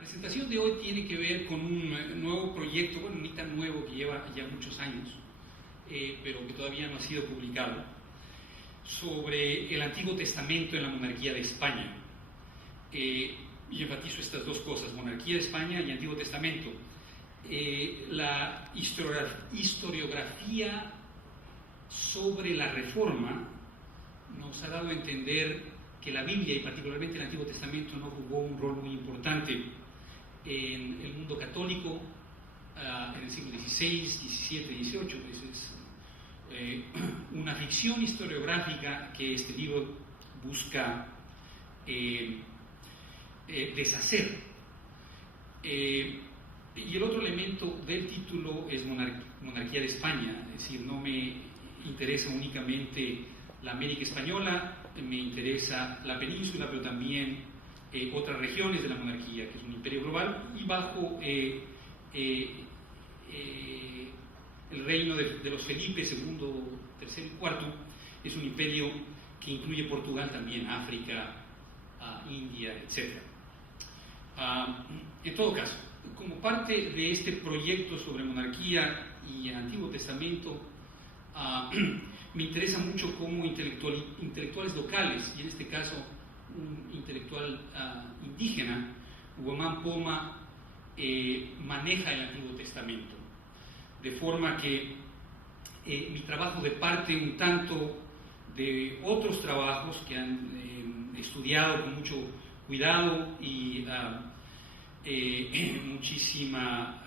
La presentación de hoy tiene que ver con un nuevo proyecto, bueno, ni tan nuevo, que lleva ya muchos años, pero que todavía no ha sido publicado, sobre el Antiguo Testamento en la monarquía de España. Y enfatizo estas dos cosas, monarquía de España y Antiguo Testamento. La historiografía sobre la Reforma nos ha dado a entender que la Biblia, y particularmente el Antiguo Testamento, no jugó un rol muy importante en el mundo católico en el siglo XVI, XVII, XVIII. Es una ficción historiográfica que este libro busca deshacer. Y el otro elemento del título es monarquía de España, es decir, no me interesa únicamente la América Española, me interesa la península, pero también otras regiones de la monarquía, que es un imperio global, y bajo el reino de los Felipe II, III y IV, es un imperio que incluye Portugal también, África, India, etc. En todo caso, como parte de este proyecto sobre monarquía y Antiguo Testamento, me interesa mucho cómo intelectuales locales, y en este caso un intelectual indígena, Guamán Poma, maneja el Antiguo Testamento. De forma que mi trabajo de parte un tanto de otros trabajos que han estudiado con mucho cuidado y muchísima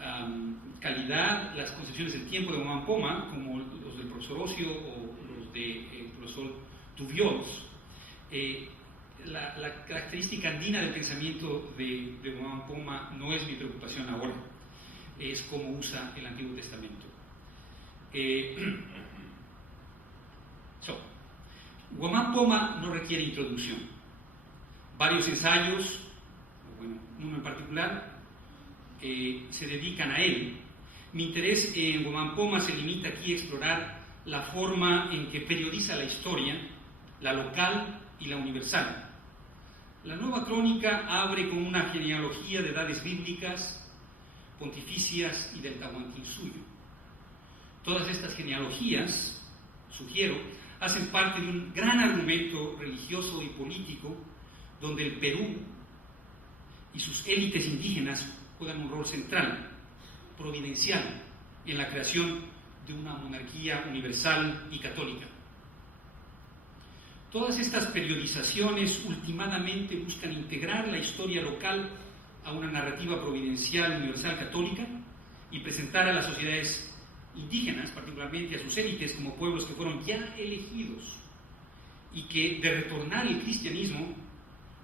calidad las concepciones del tiempo de Guamán Poma, como los del profesor Ocio o los del profesor Tuviols. La característica andina del pensamiento de Guamán Poma no es mi preocupación ahora, es cómo usa el Antiguo Testamento. Guamán Poma no requiere introducción. Varios ensayos, bueno, uno en particular, se dedican a él. Mi interés en Guamán Poma se limita aquí a explorar la forma en que periodiza la historia, la local y la universal. La Nueva Crónica abre con una genealogía de edades bíblicas, pontificias y del Tahuantinsuyo. Todas estas genealogías, sugiero, hacen parte de un gran argumento religioso y político donde el Perú y sus élites indígenas juegan un rol central, providencial, en la creación de una monarquía universal y católica. Todas estas periodizaciones últimamente buscan integrar la historia local a una narrativa providencial universal católica y presentar a las sociedades indígenas, particularmente a sus élites, como pueblos que fueron ya elegidos y que, de retornar el cristianismo,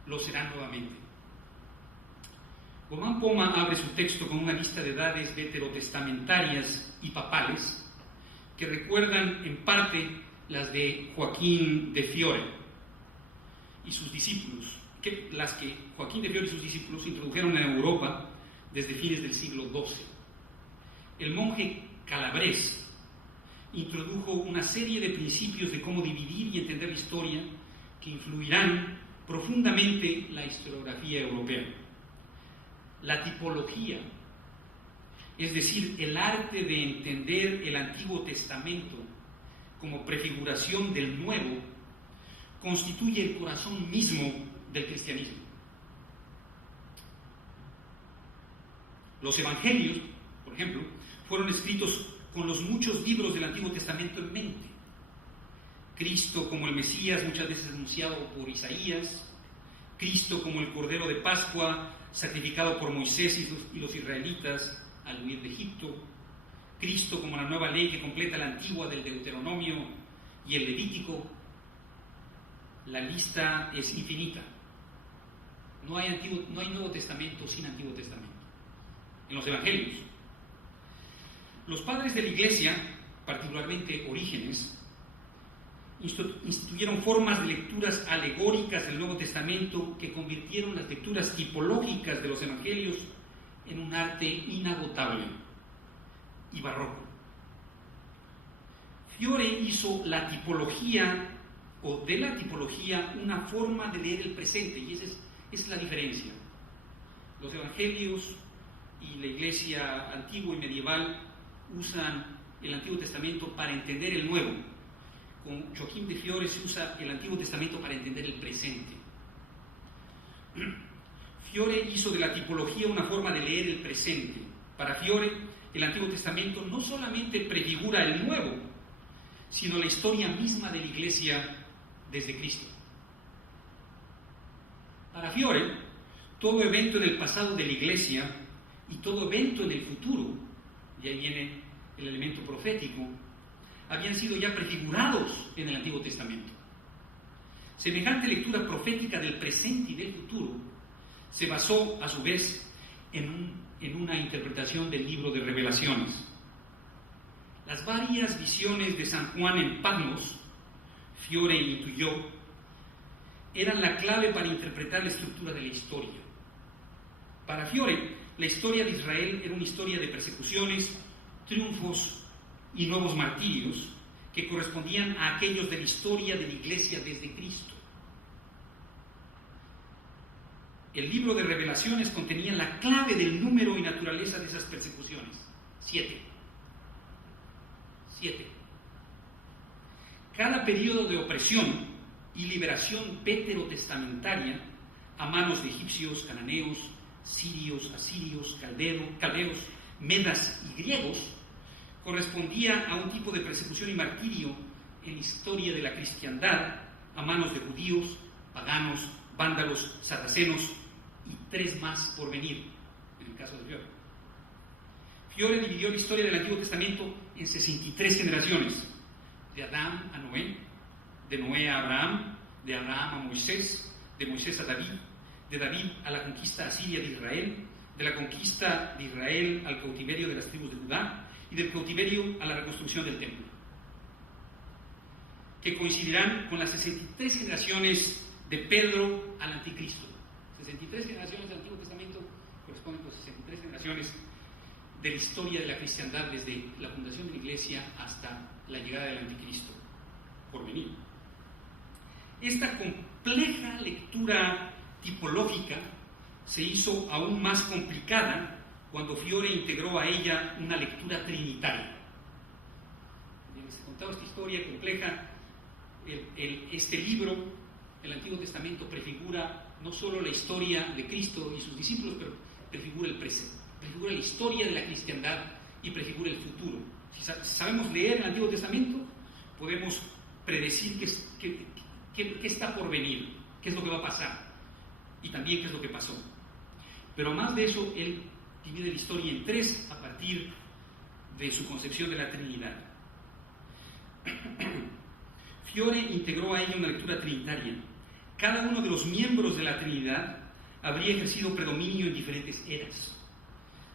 lo serán nuevamente. Guamán Poma abre su texto con una lista de edades veterotestamentarias y papales que recuerdan en parte las de Joaquín de Fiore y sus discípulos, las que Joaquín de Fiore y sus discípulos introdujeron en Europa desde fines del siglo XII. El monje Calabrés introdujo una serie de principios de cómo dividir y entender la historia que influirán profundamente la historiografía europea. La tipología, es decir, el arte de entender el Antiguo Testamento como prefiguración del Nuevo, constituye el corazón mismo del cristianismo. Los evangelios, por ejemplo, fueron escritos con los muchos libros del Antiguo Testamento en mente. Cristo como el Mesías, muchas veces anunciado por Isaías, Cristo como el Cordero de Pascua, sacrificado por Moisés y los israelitas al huir de Egipto, Cristo como la nueva ley que completa la antigua del Deuteronomio y el Levítico. La lista es infinita. No hay Nuevo Testamento sin Antiguo Testamento. En los Evangelios, los padres de la Iglesia, particularmente Orígenes, instituyeron formas de lecturas alegóricas del Nuevo Testamento que convirtieron las lecturas tipológicas de los Evangelios en un arte inagotable y barroco. Fiore hizo la tipología, o de la tipología, una forma de leer el presente, y esa es la diferencia. Los evangelios y la iglesia antigua y medieval usan el Antiguo Testamento para entender el Nuevo. Con Joaquín de Fiore se usa el Antiguo Testamento para entender el presente. Fiore hizo de la tipología una forma de leer el presente. Para Fiore, el Antiguo Testamento no solamente prefigura el Nuevo, sino la historia misma de la Iglesia desde Cristo. Para Fiore, todo evento en el pasado de la Iglesia y todo evento en el futuro, y ahí viene el elemento profético, habían sido ya prefigurados en el Antiguo Testamento. Semejante lectura profética del presente y del futuro se basó, a su vez, en una interpretación del libro de Revelaciones. Las varias visiones de San Juan en Patmos, Fiore intuyó, eran la clave para interpretar la estructura de la historia. Para Fiore, la historia de Israel era una historia de persecuciones, triunfos y nuevos martirios que correspondían a aquellos de la historia de la Iglesia desde Cristo. El libro de Revelaciones contenía la clave del número y naturaleza de esas persecuciones: 7. Cada periodo de opresión y liberación veterotestamentaria a manos de egipcios, cananeos, sirios, asirios, caldeos, medas y griegos correspondía a un tipo de persecución y martirio en la historia de la cristiandad a manos de judíos, paganos, vándalos, sarracenos y 3 más por venir, en el caso de Fiore. Fiore dividió la historia del Antiguo Testamento en 63 generaciones, de Adán a Noé, de Noé a Abraham, de Abraham a Moisés, de Moisés a David, de David a la conquista asiria de Israel, de la conquista de Israel al cautiverio de las tribus de Judá y del cautiverio a la reconstrucción del templo, que coincidirán con las 63 generaciones de Pedro al Anticristo. 63 generaciones del Antiguo Testamento corresponden con 63 generaciones de la historia de la cristiandad desde la fundación de la Iglesia hasta la llegada del Anticristo por venir. Esta compleja lectura tipológica se hizo aún más complicada cuando Fiore integró a ella una lectura trinitaria. Se contaba esta historia compleja. Este libro, el Antiguo Testamento, prefigura no solo la historia de Cristo y sus discípulos, pero prefigura el presente, prefigura la historia de la cristiandad y prefigura el futuro. Si sabemos leer el Antiguo Testamento, podemos predecir qué está por venir, qué es lo que va a pasar y también qué es lo que pasó. Pero más de eso, él divide la historia en 3 a partir de su concepción de la Trinidad. Fiore integró a ella una lectura trinitaria. Cada uno de los miembros de la Trinidad habría ejercido predominio en diferentes eras.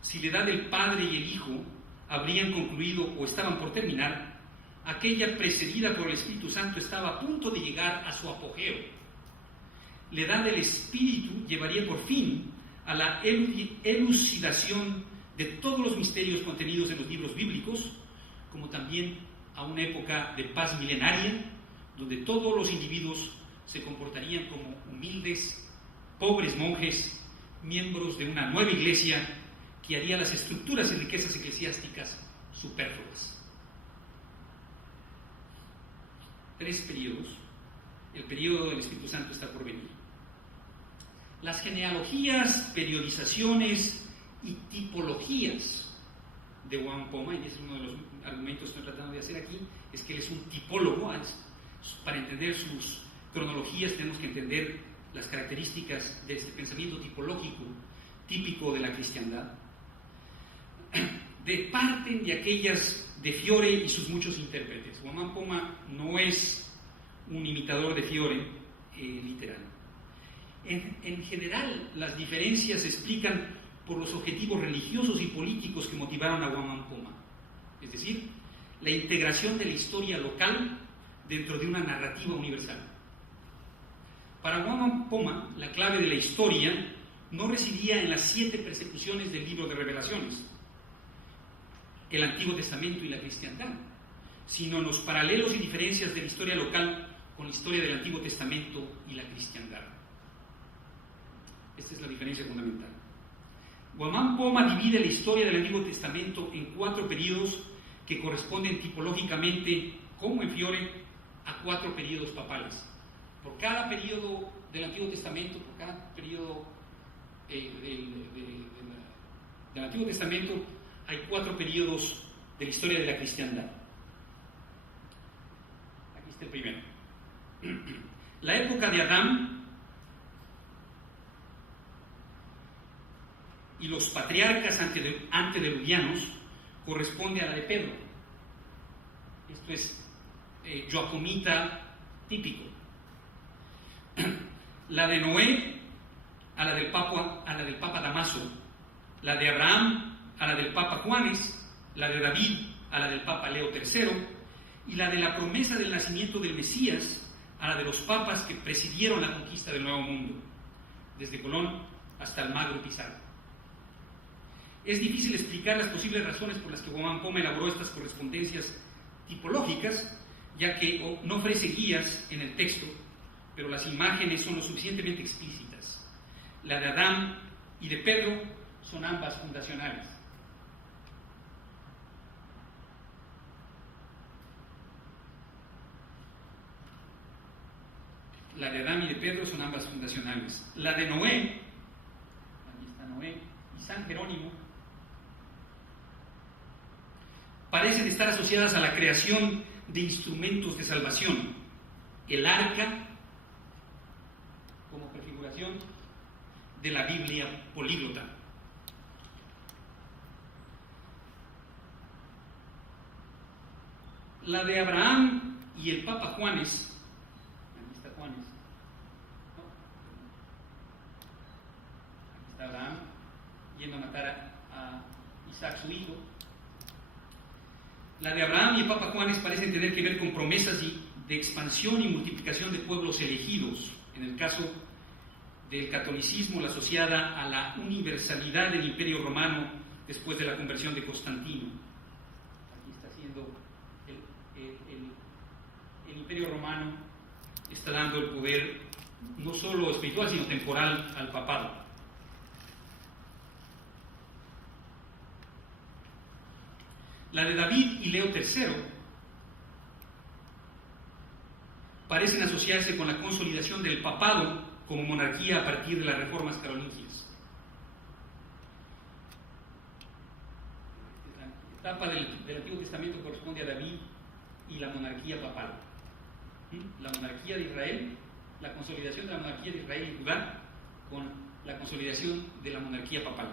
Si la edad del Padre y el Hijo habrían concluido o estaban por terminar, aquella precedida por el Espíritu Santo estaba a punto de llegar a su apogeo. La edad del Espíritu llevaría por fin a la elucidación de todos los misterios contenidos en los libros bíblicos, como también a una época de paz milenaria, donde todos los individuos se comportarían como humildes, pobres monjes, miembros de una nueva iglesia que haría las estructuras y riquezas eclesiásticas superfluas. 3 periodos. El periodo del Espíritu Santo está por venir. Las genealogías, periodizaciones y tipologías de Wamphoma, y ese es uno de los argumentos que estoy tratando de hacer aquí, es que él es un tipólogo. Para entender sus cronologías tenemos que entender las características de este pensamiento tipológico típico de la cristiandad. Parten de aquellas de Fiore y sus muchos intérpretes. Wamphoma no es un imitador de Fiore literal. En general, las diferencias se explican por los objetivos religiosos y políticos que motivaron a Wamphoma, es decir, la integración de la historia local dentro de una narrativa universal. Para Wamphoma, la clave de la historia no residía en las 7 persecuciones del libro de Revelaciones, el Antiguo Testamento y la cristiandad, sino en los paralelos y diferencias de la historia local con la historia del Antiguo Testamento y la cristiandad. Esta es la diferencia fundamental. Guamán Poma divide la historia del Antiguo Testamento en 4 periodos que corresponden tipológicamente, como en Fiore, a 4 periodos papales. Por cada periodo del Antiguo Testamento, por cada periodo del Antiguo Testamento, hay 4 periodos de la historia de la cristiandad. Aquí está el primero. La época de Adán y los patriarcas antediluvianos corresponde a la de Pedro. Esto es joacomita típico. La de Noé a la del Papa Damaso, la de Abraham a la del Papa Juanes, la de David a la del Papa Leo III, y la de la promesa del nacimiento del Mesías a la de los papas que presidieron la conquista del Nuevo Mundo, desde Colón hasta Almagro y Pizarro. Es difícil explicar las posibles razones por las que Guamán Poma elaboró estas correspondencias tipológicas, ya que no ofrece guías en el texto, pero las imágenes son lo suficientemente explícitas. La de Adán y de Pedro son ambas fundacionales. La de Adán y de Pedro son ambas fundacionales. La de Noé, aquí está Noé, y San Jerónimo, parecen estar asociadas a la creación de instrumentos de salvación. El arca, como prefiguración de la Biblia políglota. La de Abraham y el Papa Juanes, aquí está Juanes, ¿no? Aquí está Abraham yendo a matar a Isaac, su hijo. La de Abraham y el Papa Juanes parecen tener que ver con promesas de expansión y multiplicación de pueblos elegidos. En el caso del catolicismo, la asociada a la universalidad del Imperio Romano después de la conversión de Constantino. Aquí está haciendo el Imperio Romano, está dando el poder no solo espiritual sino temporal al papado. La de David y Leo III parecen asociarse con la consolidación del papado como monarquía a partir de las reformas carolingias. La etapa del Antiguo Testamento corresponde a David y la monarquía papal. La monarquía de Israel, la consolidación de la monarquía de Israel y Judá con la consolidación de la monarquía papal.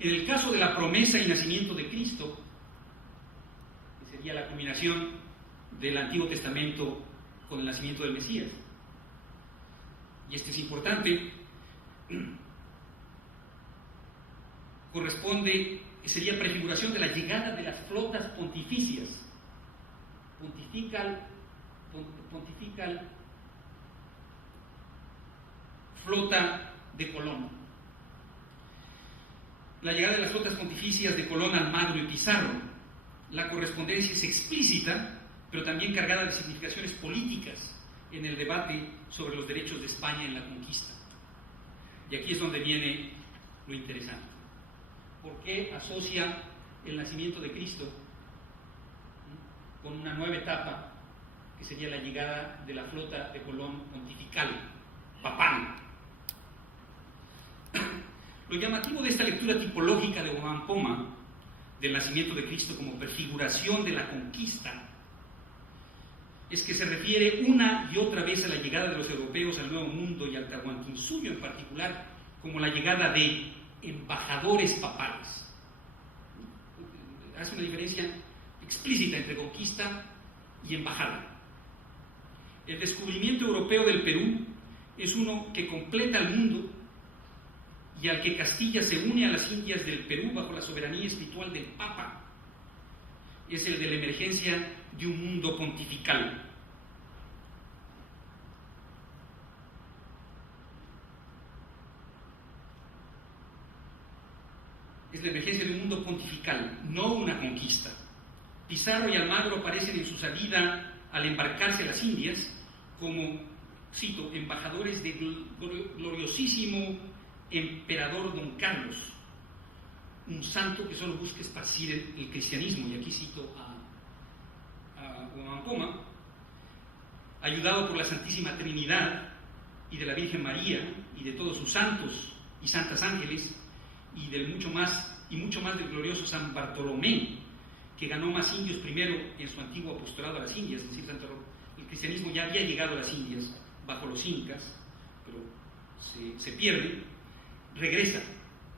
En el caso de la promesa y nacimiento de Cristo, que sería la culminación del Antiguo Testamento con el nacimiento del Mesías, y este es importante, sería prefiguración de la llegada de las flotas pontificias, pontifical flota de Colón. La llegada de las flotas pontificias de Colón, Almagro y Pizarro. La correspondencia es explícita, pero también cargada de significaciones políticas en el debate sobre los derechos de España en la conquista. Y aquí es donde viene lo interesante. ¿Por qué asocia el nacimiento de Cristo con una nueva etapa que sería la llegada de la flota de Colón pontifical, papal? Lo llamativo de esta lectura tipológica de Guamán Poma del nacimiento de Cristo como prefiguración de la conquista es que se refiere una y otra vez a la llegada de los europeos al Nuevo Mundo y al Tahuantinsuyo en particular como la llegada de embajadores papales. Hace una diferencia explícita entre conquista y embajada. El descubrimiento europeo del Perú es uno que completa al mundo y al que Castilla se une a las Indias del Perú bajo la soberanía espiritual del Papa. Es el de la emergencia de un mundo pontifical. Es la emergencia de un mundo pontifical, no una conquista. Pizarro y Almagro aparecen en su salida al embarcarse a las Indias como, cito, embajadores del gloriosísimo emperador Don Carlos, un santo que solo busca esparcir el cristianismo, y aquí cito a Guamán Poma, ayudado por la Santísima Trinidad y de la Virgen María y de todos sus santos y santas ángeles y mucho más del glorioso San Bartolomé, que ganó más indios primero en su antiguo apostolado a las Indias. Es decir, el cristianismo ya había llegado a las Indias bajo los incas, pero se pierde, regresa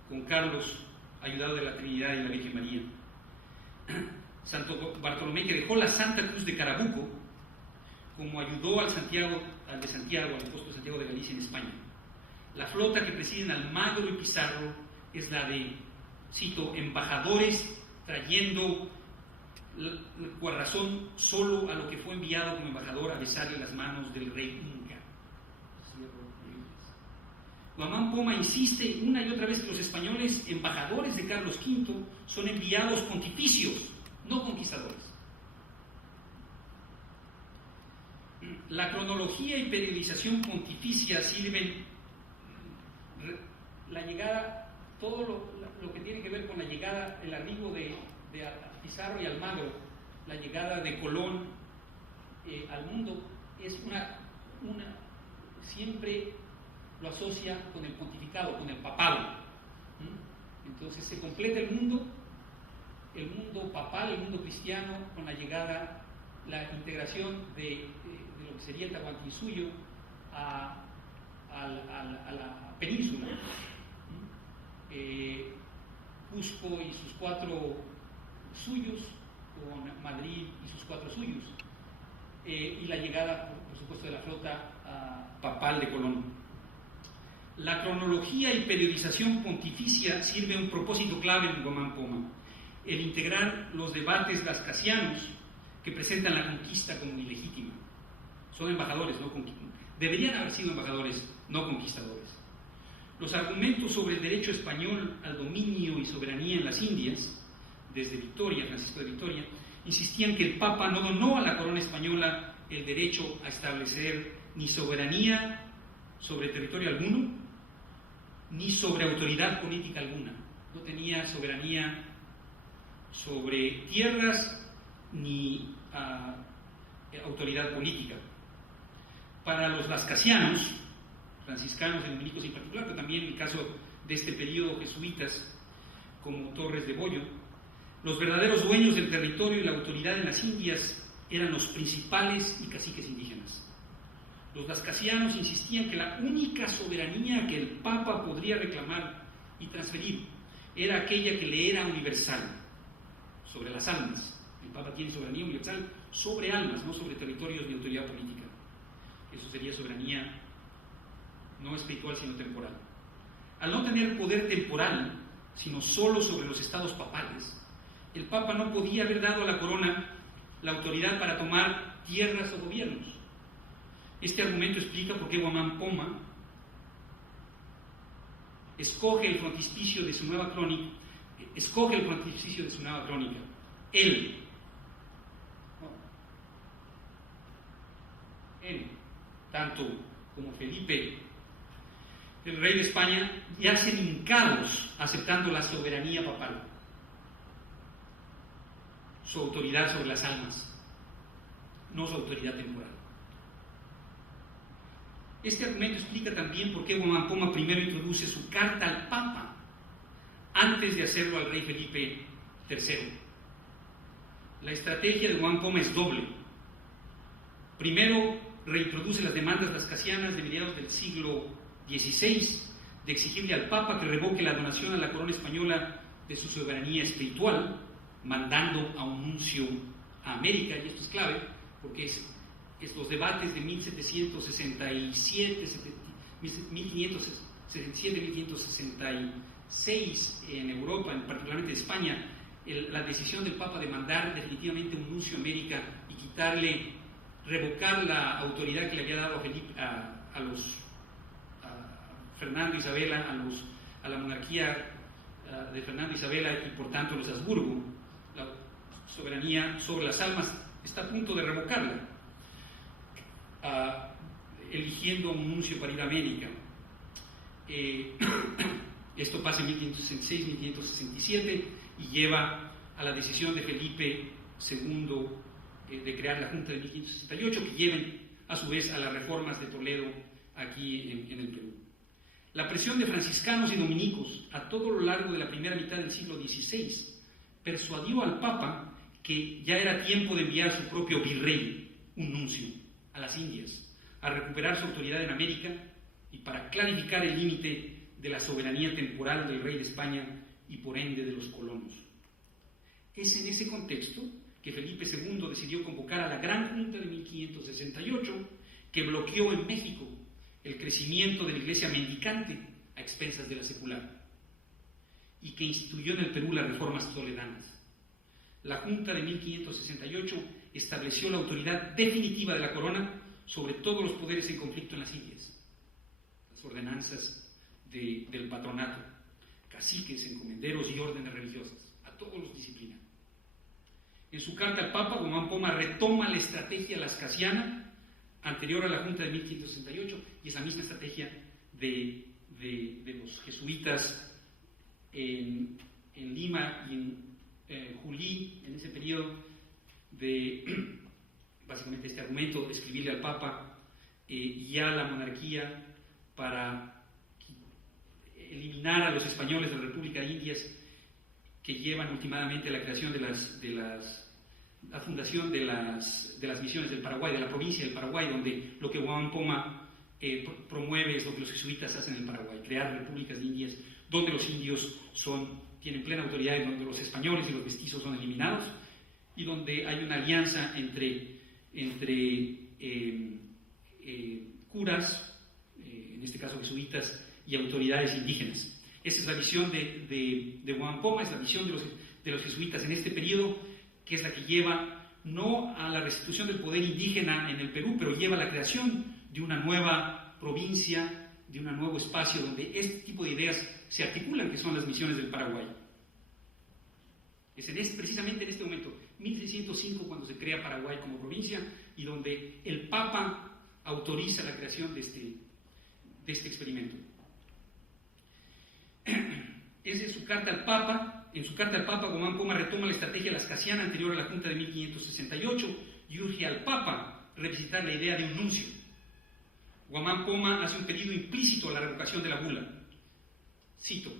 con Carlos, ayudado de la Trinidad y la Virgen María. Santo Bartolomé, que dejó la Santa Cruz de Carabuco, como ayudó al apóstol Santiago de Galicia en España. La flota que presiden Almagro y Pizarro es la de, cito, embajadores trayendo con razón solo a lo que fue enviado como embajador a besarle las manos del rey Inca. Guamán Poma insiste una y otra vez que los españoles, embajadores de Carlos V, son enviados pontificios, no conquistadores. La cronología y periodización pontificia sirven la llegada, todo lo que tiene que ver con la llegada, el arribo de Pizarro y Almagro, la llegada de Colón al mundo, es siempre lo asocia con el pontificado, con el papado. Entonces se completa el mundo papal, el mundo cristiano, con la llegada, la integración de lo que sería el Tahuantinsuyo a la península. Cusco y sus 4 suyos, con Madrid y sus 4 suyos, y la llegada, por supuesto, de la flota papal de Colón. La cronología y periodización pontificia sirve a un propósito clave en Guamán Poma: el integrar los debates lascasianos que presentan la conquista como ilegítima. Son embajadores, deberían haber sido embajadores, no conquistadores. Los argumentos sobre el derecho español al dominio y soberanía en las Indias, desde Victoria, Francisco de Victoria, insistían que el Papa no donó a la corona española el derecho a establecer ni soberanía sobre territorio alguno, ni sobre autoridad política alguna. No tenía soberanía sobre tierras ni autoridad política. Para los lascasianos, franciscanos y dominicos en particular, pero también en el caso de este periodo jesuitas como Torres de Bollo, los verdaderos dueños del territorio y la autoridad en las Indias eran los principales y caciques indígenas. Los lascasianos insistían que la única soberanía que el Papa podría reclamar y transferir era aquella que le era universal, sobre las almas. El Papa tiene soberanía universal sobre almas, no sobre territorios ni autoridad política. Eso sería soberanía no espiritual, sino temporal. Al no tener poder temporal, sino solo sobre los estados papales, el Papa no podía haber dado a la corona la autoridad para tomar tierras o gobiernos. Este argumento explica por qué Guamán Poma escoge el frontispicio de su nueva crónica. Él, tanto como Felipe, el rey de España, yacen hincados aceptando la soberanía papal, su autoridad sobre las almas, no su autoridad temporal. Este argumento explica también por qué Guamán Poma primero introduce su carta al Papa antes de hacerlo al rey Felipe III. La estrategia de Guamán Poma es doble. Primero, reintroduce las demandas lascasianas de mediados del siglo XVI de exigirle al Papa que revoque la donación a la corona española de su soberanía espiritual, mandando a un nuncio a América. Y esto es clave porque es los debates de 1567-1566 en Europa, particularmente en España, la decisión del Papa de mandar definitivamente un nuncio a América y revocar la autoridad que le había dado a Fernando e Isabela, a la monarquía de Fernando e Isabela y por tanto los Habsburgo. La soberanía sobre las almas está a punto de revocarla, eligiendo un nuncio para ir a América. Esto pasa en 1566-1567 y lleva a la decisión de Felipe II de crear la Junta de 1568, que lleven a su vez a las reformas de Toledo aquí en el Perú. La presión de franciscanos y dominicos a todo lo largo de la primera mitad del siglo XVI persuadió al Papa que ya era tiempo de enviar su propio virrey, un nuncio, a las Indias, a recuperar su autoridad en América y para clarificar el límite de la soberanía temporal del rey de España y por ende de los colonos. Es en ese contexto que Felipe II decidió convocar a la Gran Junta de 1568, que bloqueó en México el crecimiento de la iglesia mendicante a expensas de la secular, y que instituyó en el Perú las reformas toledanas. La Junta de 1568 estableció la autoridad definitiva de la corona sobre todos los poderes en conflicto en las Indias, las ordenanzas del patronato, caciques, encomenderos y órdenes religiosas, a todos los disciplina. En su carta al Papa, Guamán Poma retoma la estrategia lascasiana anterior a la Junta de 1568, y es la misma estrategia de los jesuitas en Lima y en Julí, en ese periodo, de básicamente este argumento de escribirle al Papa y a la monarquía para eliminar a los españoles de la República de Indias, que llevan últimamente a la creación la fundación de las misiones del Paraguay, de la provincia del Paraguay, donde lo que Guamán Poma promueve es lo que los jesuitas hacen en el Paraguay, crear repúblicas de Indias donde los indios tienen plena autoridad y donde los españoles y los mestizos son eliminados, y donde hay una alianza entre curas, en este caso jesuitas, y autoridades indígenas. Esa es la visión de Guamán Poma, es la visión de los jesuitas en este periodo, que es la que lleva no a la restitución del poder indígena en el Perú, pero lleva a la creación de una nueva provincia, de un nuevo espacio donde este tipo de ideas se articulan, que son las misiones del Paraguay. Es precisamente en este momento, 1605, cuando se crea Paraguay como provincia y donde el Papa autoriza la creación de este experimento. Esa es su carta al Papa. En su carta al Papa, Guamán Poma retoma la estrategia lascasiana anterior a la Junta de 1568 y urge al Papa revisitar la idea de un nuncio. Guamán Poma hace un pedido implícito a la revocación de la bula. Cito: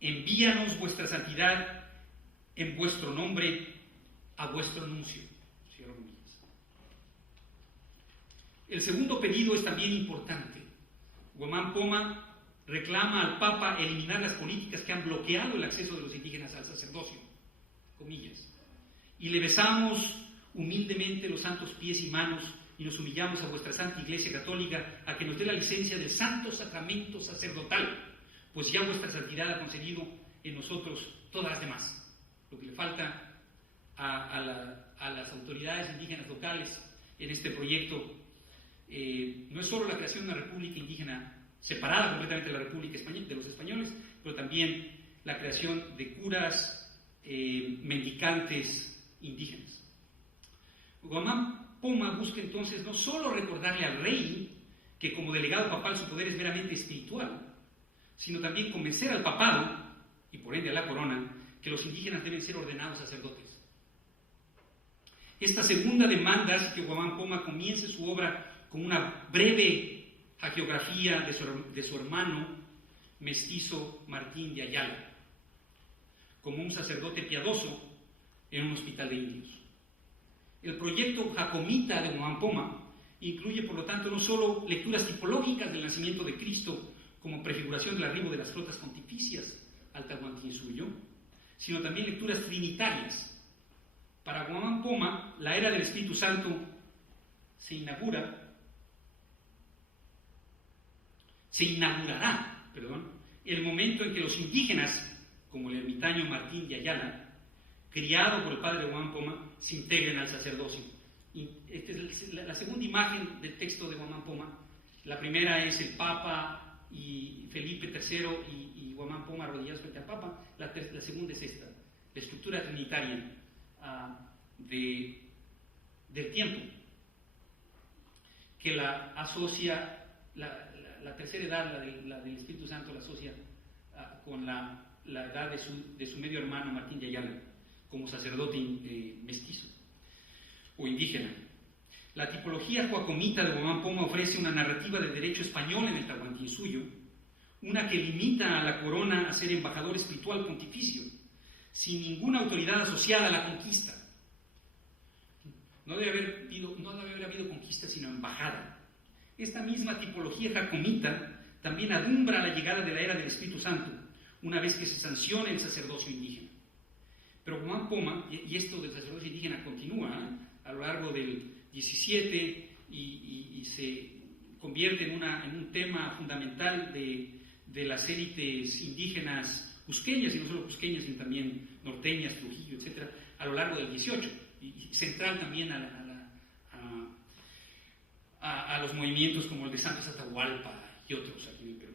envíanos vuestra santidad en vuestro nombre a vuestro nuncio. Cierro comillas. El segundo pedido es también importante. Guamán Poma reclama al Papa eliminar las políticas que han bloqueado el acceso de los indígenas al sacerdocio, comillas, y le besamos humildemente los santos pies y manos y nos humillamos a vuestra Santa Iglesia Católica a que nos dé la licencia del santo sacramento sacerdotal, pues ya vuestra santidad ha concedido en nosotros todas las demás. Lo que le falta a las autoridades indígenas locales en este proyecto no es solo la creación de una república indígena separada completamente de la República de los españoles, pero también la creación de curas mendicantes indígenas. Guamán Poma busca entonces no solo recordarle al rey que como delegado papal su poder es meramente espiritual, sino también convencer al papado, y por ende a la corona, que los indígenas deben ser ordenados sacerdotes. Esta segunda demanda hace que Guamán Poma comience su obra con una breve hagiografía de su hermano mestizo Martín de Ayala, como un sacerdote piadoso en un hospital de indios. El proyecto jacomita de Guamán Poma incluye, por lo tanto, no solo lecturas tipológicas del nacimiento de Cristo como prefiguración del arribo de las flotas pontificias al Tahuantinsuyo, sino también lecturas trinitarias. Para Guamán Poma, la era del Espíritu Santo se inaugurará el momento en que los indígenas, como el ermitaño Martín de Ayala, criado por el padre de Guamán Poma, se integren al sacerdocio. Y esta es la segunda imagen del texto de Guamán Poma. La primera es el Papa y Felipe III y Guamán Poma arrodillados frente al Papa. La segunda es esta, la estructura trinitaria del tiempo, que la asocia, la tercera edad, la del Espíritu Santo, la asocia con la edad de su medio hermano Martín de Ayala, como sacerdote mestizo o indígena. La tipología joacomita de Guamán Poma ofrece una narrativa del derecho español en el Tahuantinsuyo, una que limita a la corona a ser embajador espiritual pontificio, sin ninguna autoridad asociada a la conquista. No debe haber habido conquista, sino embajada. Esta misma tipología jacomita también adumbra la llegada de la era del Espíritu Santo, una vez que se sanciona el sacerdocio indígena. Pero Guamán Poma, y esto del sacerdocio indígena continúa a lo largo del 17 y se convierte en un tema fundamental de las élites indígenas cusqueñas, y no solo cusqueñas, sino también norteñas, Trujillo, etc., a lo largo del 18, y central también a los movimientos como el de Santos Atahualpa y otros aquí en el Perú.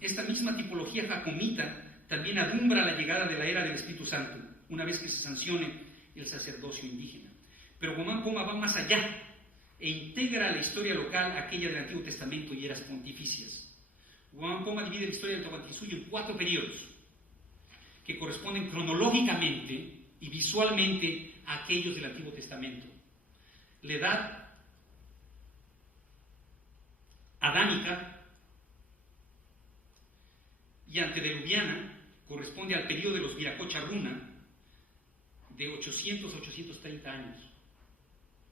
Esta misma tipología jacomita también adumbra la llegada de la era del Espíritu Santo, una vez que se sancione el sacerdocio indígena. Pero Guamán Poma va más allá e integra a la historia local aquella del Antiguo Testamento y eras pontificias. Guamán Poma divide la historia del Tahuantinsuyo en 4 periodos que corresponden cronológicamente y visualmente a aquellos del Antiguo Testamento. La edad adámica y antediluviana corresponde al periodo de los Viracocha Runa, de 800 a 830 años.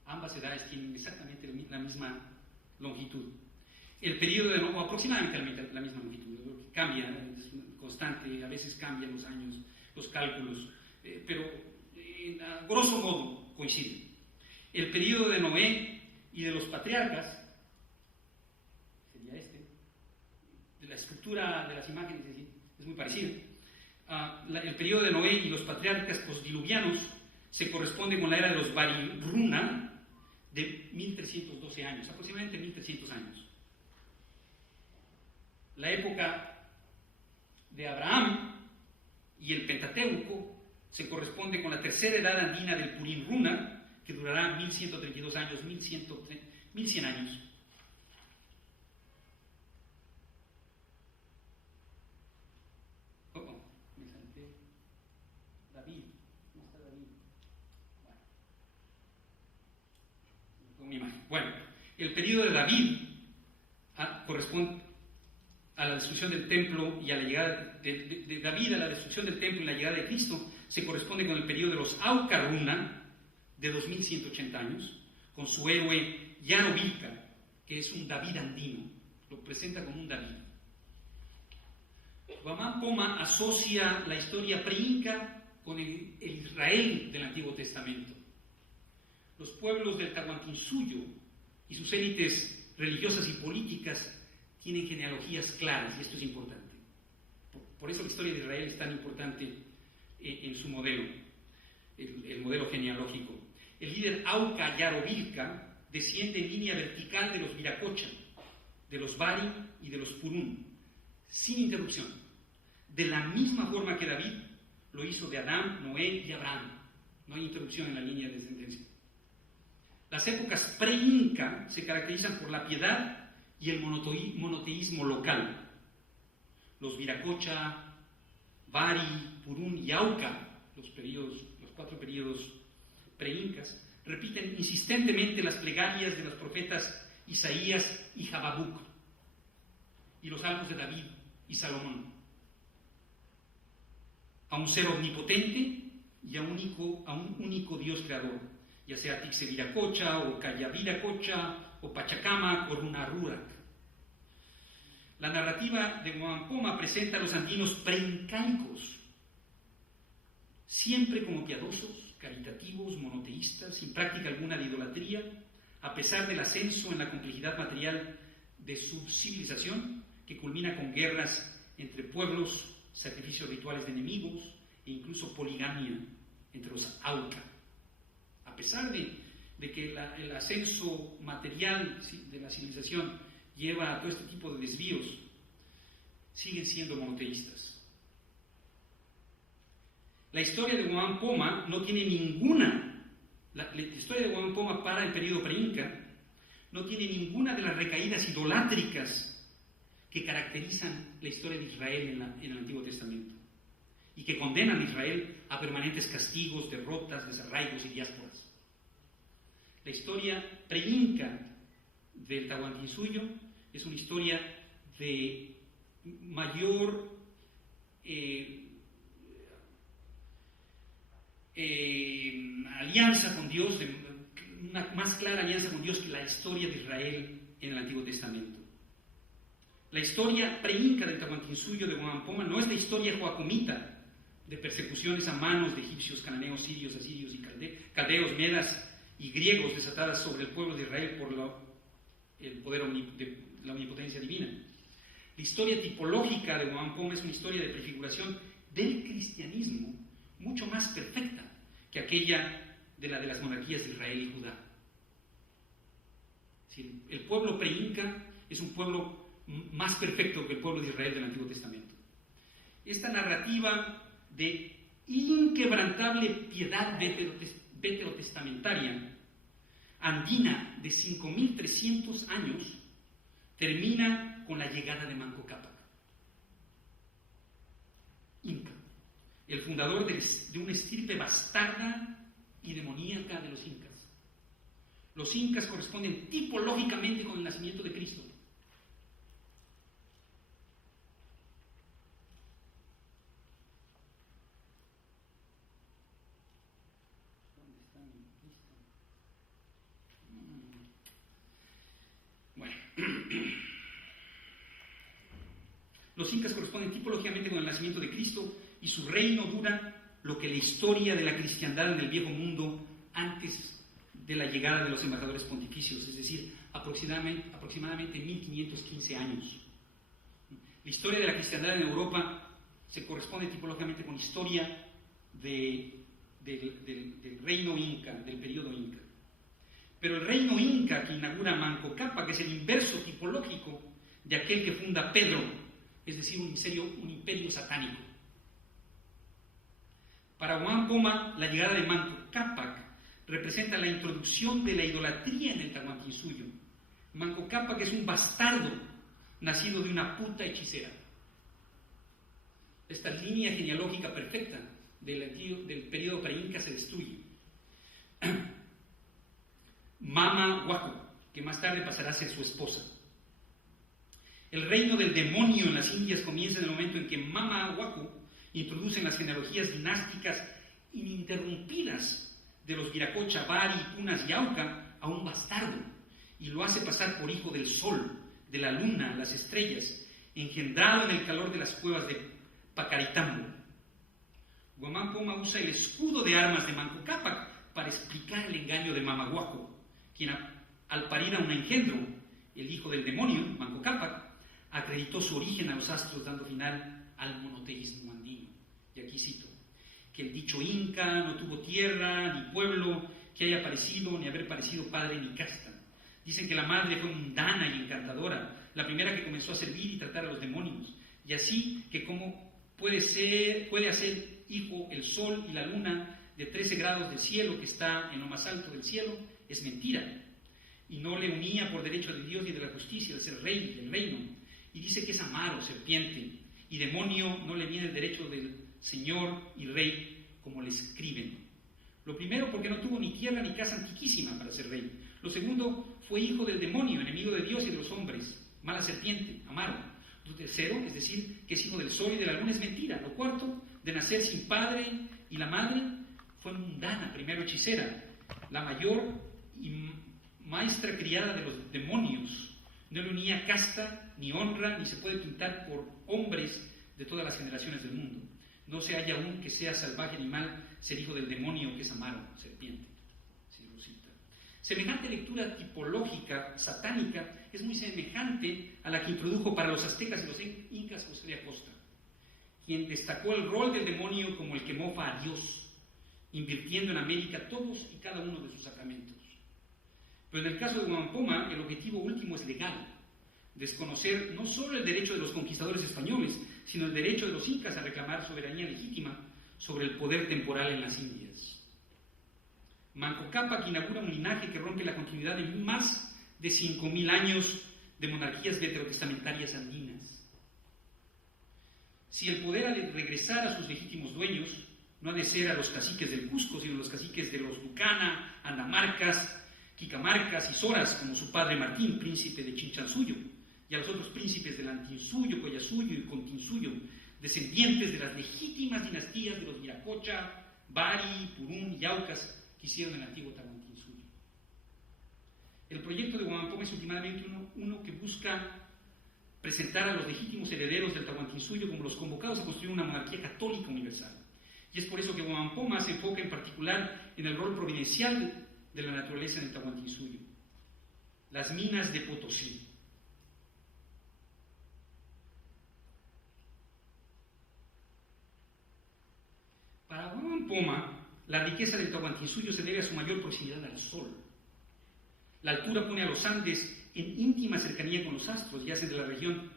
Ambas edades tienen exactamente la misma longitud. El periodo de nuevo, aproximadamente la misma longitud, cambia, es constante, a veces cambian los años, los cálculos, pero a grosso modo coinciden. El periodo de Noé y de los patriarcas, sería de la estructura de las imágenes es muy parecida. El periodo de Noé y los patriarcas postdiluvianos se corresponde con la era de los Varirruna, de 1312 años, aproximadamente 1300 años. La época de Abraham y el Pentateuco se corresponde con la tercera edad andina del Purín Runa, que durará 1132 años, 1100 años. Me salté. David, ¿cómo está David? Bueno, el periodo de David corresponde a la destrucción del templo y a la llegada de David a la destrucción del templo y la llegada de Cristo, se corresponde con el periodo de los Aucarruna, de 2180 años, con su héroe Yarovilca, que es un David andino, lo presenta como un David. Guamán Poma asocia la historia pre-inca con el Israel del Antiguo Testamento. Los pueblos del Tahuantinsuyo y sus élites religiosas y políticas tienen genealogías claras, y esto es importante. Por eso la historia de Israel es tan importante en su modelo, el modelo genealógico. El líder Auca Yarovilca desciende en línea vertical de los Viracocha, de los Bari y de los Purún, sin interrupción, de la misma forma que David lo hizo de Adán, Noé y Abraham. No hay interrupción en la línea de descendencia. Las épocas pre-inca se caracterizan por la piedad y el monoteísmo local. Los Viracocha, Bari, Purún y Auca, los 4 periodos pre-incas, repiten insistentemente las plegarias de los profetas Isaías y Habacuc y los salmos de David y Salomón a un ser omnipotente y a un único Dios creador, ya sea Tixeviracocha o Cayaviracocha o Pachacamac o Runarurak. La narrativa de Guamán Poma presenta a los andinos preincaicos siempre como piadosos, caritativos, monoteístas, sin práctica alguna de idolatría, a pesar del ascenso en la complejidad material de su civilización, que culmina con guerras entre pueblos, sacrificios rituales de enemigos e incluso poligamia entre los Auca. A pesar de que el ascenso material de la civilización lleva a todo este tipo de desvíos, siguen siendo monoteístas. La historia de Guamán Poma no tiene ninguna, la historia de Guamán Poma para el periodo pre-inca, no tiene ninguna de las recaídas idolátricas que caracterizan la historia de Israel en el Antiguo Testamento y que condenan a Israel a permanentes castigos, derrotas, desarraigos y diásporas. La historia pre-inca del Tahuantinsuyo es una historia de mayor alianza con Dios, una más clara alianza con Dios que la historia de Israel en el Antiguo Testamento. La historia pre-inca del Tahuantinsuyo de Huamampoma no es la historia joacomita de persecuciones a manos de egipcios, cananeos, sirios, asirios y caldeos, medas y griegos desatadas sobre el pueblo de Israel por el poder de la omnipotencia divina. La historia tipológica de Huamampoma es una historia de prefiguración del cristianismo mucho más perfecta que aquella de las monarquías de Israel y Judá. Es decir, el pueblo pre-inca es un pueblo más perfecto que el pueblo de Israel del Antiguo Testamento. Esta narrativa de inquebrantable piedad veterotestamentaria andina de 5.300 años termina con la llegada de Manco Cápac, inca, el fundador de una estirpe bastarda y demoníaca de los incas. Los incas corresponden tipológicamente con el nacimiento de Cristo. Bueno, los incas corresponden tipológicamente con el nacimiento de Cristo y su reino dura lo que la historia de la cristiandad en el Viejo Mundo antes de la llegada de los embajadores pontificios, es decir, aproximadamente 1515 años. La historia de la cristiandad en Europa se corresponde tipológicamente con la historia del reino inca, del periodo inca. Pero el reino inca que inaugura Manco Cápac, que es el inverso tipológico de aquel que funda Pedro, es decir, un imperio satánico. Para Huamampoma, la llegada de Manco Cápac representa la introducción de la idolatría en el Tahuantinsuyo. Manco Cápac es un bastardo nacido de una puta hechicera. Esta línea genealógica perfecta del periodo pre-inca se destruye. Mama Huacu, que más tarde pasará a ser su esposa. El reino del demonio en las Indias comienza en el momento en que Mama Huacu introduce en las genealogías dinásticas ininterrumpidas de los Viracocha, Bari, Punas y Auca a un bastardo y lo hace pasar por hijo del sol, de la luna, las estrellas, engendrado en el calor de las cuevas de Pacaritambo. Huamampoma usa el escudo de armas de Manco Cápac para explicar el engaño de Mama Huacu, quien al parir a un engendro, el hijo del demonio, Manco Cápac, acreditó su origen a los astros, dando final al monoteísmo andino. Y aquí cito, que el dicho inca no tuvo tierra ni pueblo que haya parecido ni haber parecido padre ni casta. Dicen que la madre fue mundana y encantadora, la primera que comenzó a servir y tratar a los demonios, y así que como puede hacer hijo el sol y la luna de 13 grados del cielo que está en lo más alto del cielo, es mentira, y no le unía por derecho de Dios ni de la justicia de ser rey del reino, y dice que es amaro, serpiente, y demonio no le viene el derecho del señor y rey como le escriben. Lo primero, porque no tuvo ni tierra ni casa antiquísima para ser rey. Lo segundo, fue hijo del demonio, enemigo de Dios y de los hombres, mala serpiente, amaro. Lo tercero, es decir, que es hijo del sol y de la luna, es mentira. Lo cuarto, de nacer sin padre y la madre, fue mundana, primero hechicera, la mayor y maestra criada de los demonios. No le unía casta ni honra, ni se puede pintar por hombres de todas las generaciones del mundo. No se halla aún que sea salvaje animal ser hijo del demonio que es amaro, serpiente. Sí, lo cita. Semejante lectura tipológica satánica es muy semejante a la que introdujo para los aztecas y los incas José de Acosta, quien destacó el rol del demonio como el que mofa a Dios, invirtiendo en América todos y cada uno de sus sacramentos. Pero en el caso de Huamampoma, el objetivo último es legal: desconocer no solo el derecho de los conquistadores españoles, sino el derecho de los incas a reclamar soberanía legítima sobre el poder temporal en las Indias. Manco Cápac inaugura un linaje que rompe la continuidad de más de 5.000 años de monarquías veterotestamentarias andinas. Si el poder ha de regresar a sus legítimos dueños, no ha de ser a los caciques del Cusco, sino a los caciques de los Lucana, Andamarcas, Quicamarcas y Soras, como su padre Martín, príncipe de Chinchansuyo, y a los otros príncipes del Antinsuyo, Collasuyo y Continsuyo, descendientes de las legítimas dinastías de los Viracocha, Bari, Purún y Aucas, que hicieron el antiguo Tahuantinsuyo. El proyecto de Huamampoma es últimamente uno que busca presentar a los legítimos herederos del Tahuantinsuyo como los convocados a construir una monarquía católica universal. Y es por eso que Huamampoma se enfoca en particular en el rol providencial de la naturaleza en el Tahuantinsuyo. Las minas de Potosí. Para Huamampoma, la riqueza del Tahuantinsuyo se debe a su mayor proximidad al Sol. La altura pone a los Andes en íntima cercanía con los astros y hace de la región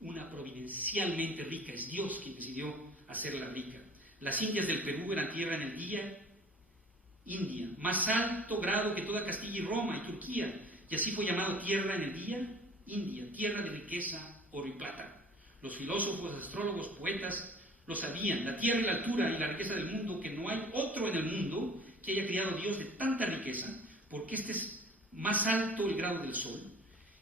una providencialmente rica. Es Dios quien decidió hacerla rica. Las Indias del Perú eran tierra en el día, India, más alto grado que toda Castilla y Roma y Turquía, y así fue llamado tierra en el día, India, tierra de riqueza, oro y plata. Los filósofos, astrólogos, poetas lo sabían, la tierra y la altura y la riqueza del mundo, que no hay otro en el mundo que haya criado Dios de tanta riqueza, porque este es más alto el grado del sol,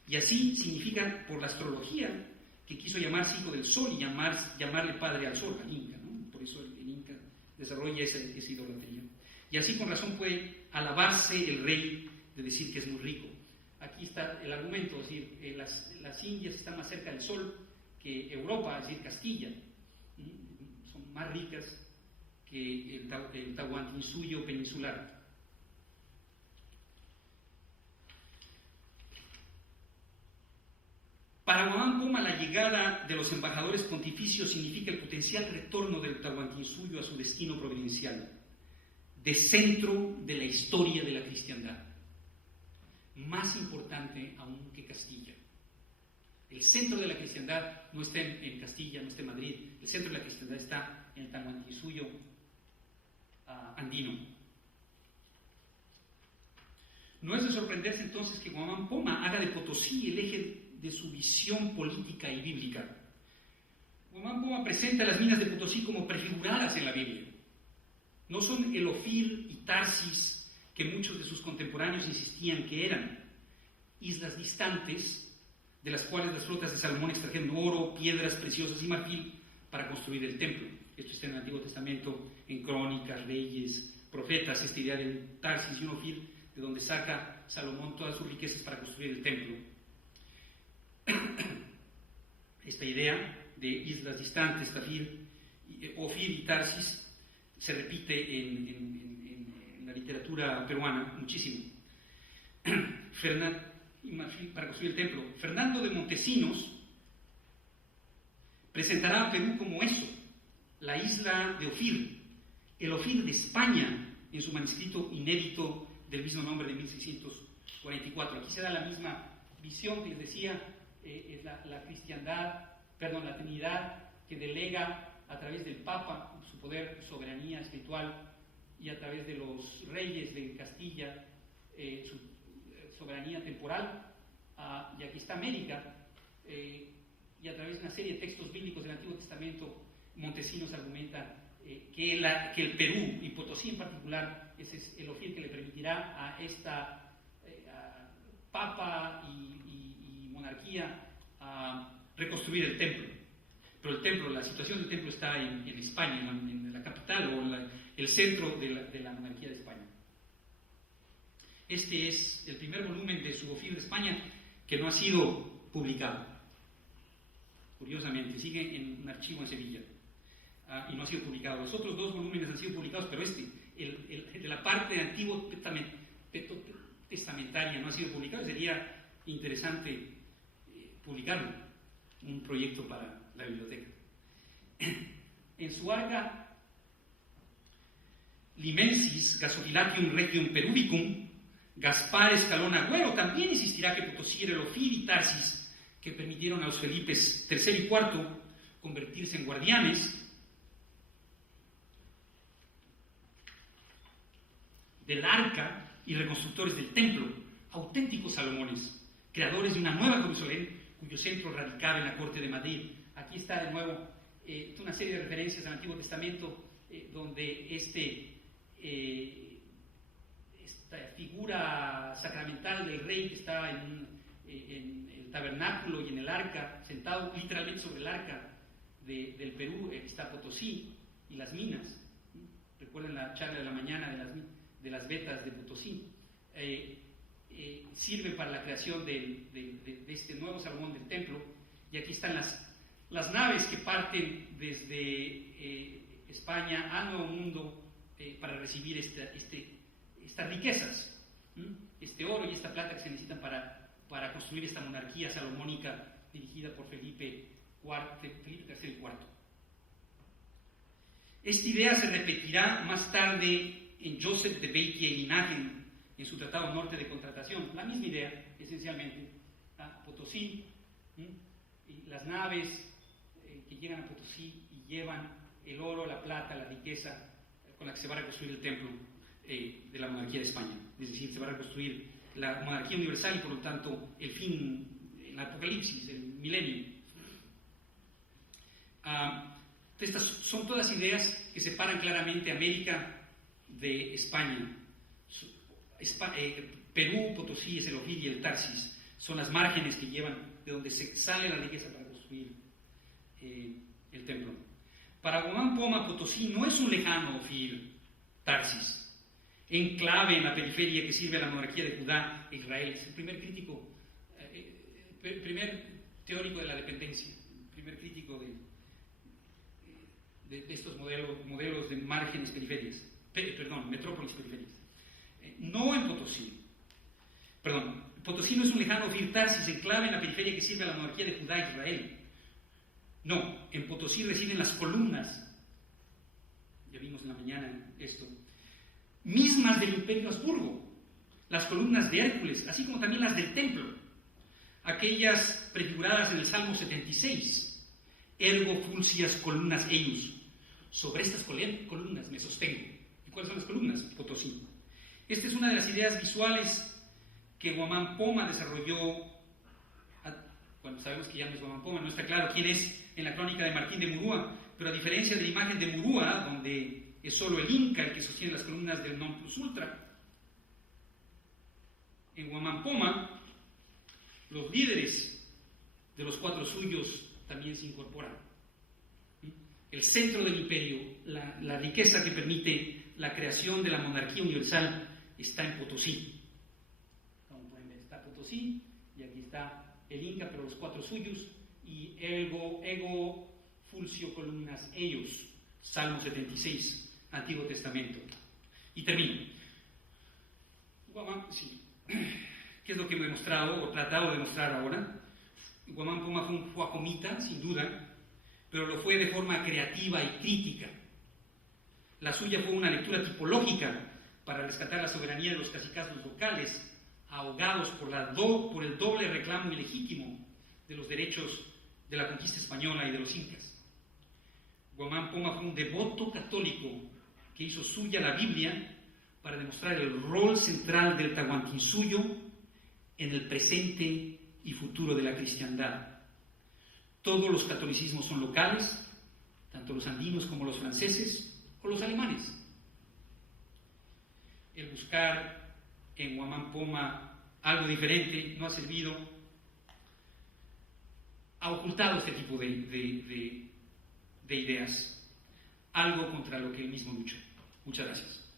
y así significa por la astrología que quiso llamarse hijo del sol y llamarle padre al sol, al Inca, ¿no? Por eso el Inca desarrolla esa idolatría. Y así con razón puede alabarse el rey de decir que es muy rico. Aquí está el argumento, es decir, las Indias están más cerca del sol que Europa, es decir, Castilla. Son más ricas que el Tahuantinsuyo peninsular. Para Huamampoma, la llegada de los embajadores pontificios significa el potencial retorno del Tahuantinsuyo a su destino providencial, de centro de la historia de la cristiandad, más importante aún que Castilla. El centro de la cristiandad no está en Castilla, no está en Madrid, el centro de la cristiandad está en el Tahuantinsuyo andino. No es de sorprenderse entonces que Huamampoma haga de Potosí el eje de su visión política y bíblica. Huamampoma presenta las minas de Potosí como prefiguradas en la Biblia. No son el Ofir y Tarsis que muchos de sus contemporáneos insistían que eran, islas distantes de las cuales las flotas de Salomón extrajeron oro, piedras preciosas y marfil para construir el templo. Esto está en el Antiguo Testamento, en Crónicas, Reyes, Profetas, esta idea de un Tarsis y un Ofir, de donde saca Salomón todas sus riquezas para construir el templo. Esta idea de islas distantes, Ofir y Tarsis, se repite en la literatura peruana muchísimo. Para construir el templo, Fernando de Montesinos presentará a Perú como eso, la isla de Ofir, el Ofir de España, en su manuscrito inédito del mismo nombre de 1644. Aquí se da la misma visión que les decía, es la cristiandad, la Trinidad, que delega a través del Papa su poder, soberanía espiritual, y a través de los reyes de Castilla su soberanía temporal, y aquí está América, y a través de una serie de textos bíblicos del Antiguo Testamento, Montesinos argumenta que el Perú, y Potosí en particular, ese es el Ofir que le permitirá a esta Papa y monarquía reconstruir el templo. Pero la situación del templo está en España, en la capital o el centro de la monarquía de España. Este es el primer volumen de su Ofir de España que no ha sido publicado. Curiosamente, sigue en un archivo en Sevilla y no ha sido publicado. Los otros dos volúmenes han sido publicados, pero el de la parte de Antiguo Testamentaria no ha sido publicado. Sería interesante publicarlo, un proyecto para la biblioteca. En su arca Limensis Gasopilatium Regium Perubicum, Gaspar Escalón Agüero también insistirá que Potosí era el Ofir y Tarsis que permitieron a los Felipes III y IV convertirse en guardianes del arca y reconstructores del templo, auténticos Salomones, creadores de una nueva Jerusalén cuyo centro radicaba en la corte de Madrid. Aquí está de nuevo una serie de referencias al Antiguo Testamento donde esta figura sacramental del rey que está en el tabernáculo y en el arca, sentado literalmente sobre el arca del Perú, está Potosí y las minas. Recuerden la charla de la mañana de las vetas de Potosí. Sirve para la creación de este nuevo Salomón del templo, y aquí están las naves que parten desde España a Nuevo Mundo para recibir estas riquezas, este oro y esta plata que se necesitan para construir esta monarquía salomónica dirigida por Felipe III y IV. Esta idea se repetirá más tarde en Joseph de Beitia y Linagen en su Tratado Norte de Contratación. La misma idea, esencialmente. Potosí, y las naves que llegan a Potosí y llevan el oro, la plata, la riqueza con la que se va a reconstruir el templo de la monarquía de España. Es decir, se va a reconstruir la monarquía universal y por lo tanto el fin, el apocalipsis, el milenio. Estas son todas ideas que separan claramente América de España. Perú, Potosí, es el Ofir y el Tarsis. Son las márgenes que llevan de donde se sale la riqueza para construir el templo. Para Guamán Poma, Potosí no es un lejano Ofir, Tarsis, enclave en la periferia que sirve a la monarquía de Judá e Israel. Es el primer crítico, primer teórico de la dependencia, el primer crítico de estos modelos de márgenes periferias, metrópolis periféricas. No en Potosí. Potosí no es un lejano Ofir Tarsis, enclave en la periferia que sirve a la monarquía de Judá e Israel. No, en Potosí residen las columnas, ya vimos en la mañana esto, mismas del Imperio Habsburgo, las columnas de Hércules, así como también las del templo, aquellas prefiguradas en el Salmo 76, ergo fulcias columnas eius. Sobre estas columnas me sostengo. ¿Y cuáles son las columnas? Potosí. Esta es una de las ideas visuales que Guamán Poma desarrolló. Bueno, sabemos que ya no es Guamán Poma, no está claro quién es en la crónica de Martín de Murúa, pero a diferencia de la imagen de Murúa, donde es solo el Inca el que sostiene las columnas del Non Plus Ultra, en Guamán Poma los líderes de los cuatro suyos también se incorporan. El centro del imperio, la riqueza que permite la creación de la monarquía universal está en Potosí. Como pueden ver, está Potosí y aquí está el Inca, pero los cuatro suyos, y ego fulcio columnas ellos, Salmo 76, Antiguo Testamento. Y termino. ¿Qué es lo que me he demostrado o tratado de demostrar ahora? Guamán Poma fue un huacomita, sin duda, pero lo fue de forma creativa y crítica. La suya fue una lectura tipológica para rescatar la soberanía de los cacicazgos locales, ahogados por el doble reclamo ilegítimo de los derechos de la conquista española y de los incas. Guamán Poma fue un devoto católico que hizo suya la Biblia para demostrar el rol central del Tahuantinsuyo en el presente y futuro de la cristiandad. Todos los catolicismos son locales, tanto los andinos como los franceses o los alemanes. El buscar en Guamán Poma algo diferente no ha servido, ha ocultado este tipo de ideas, algo contra lo que él mismo luchó. Muchas gracias.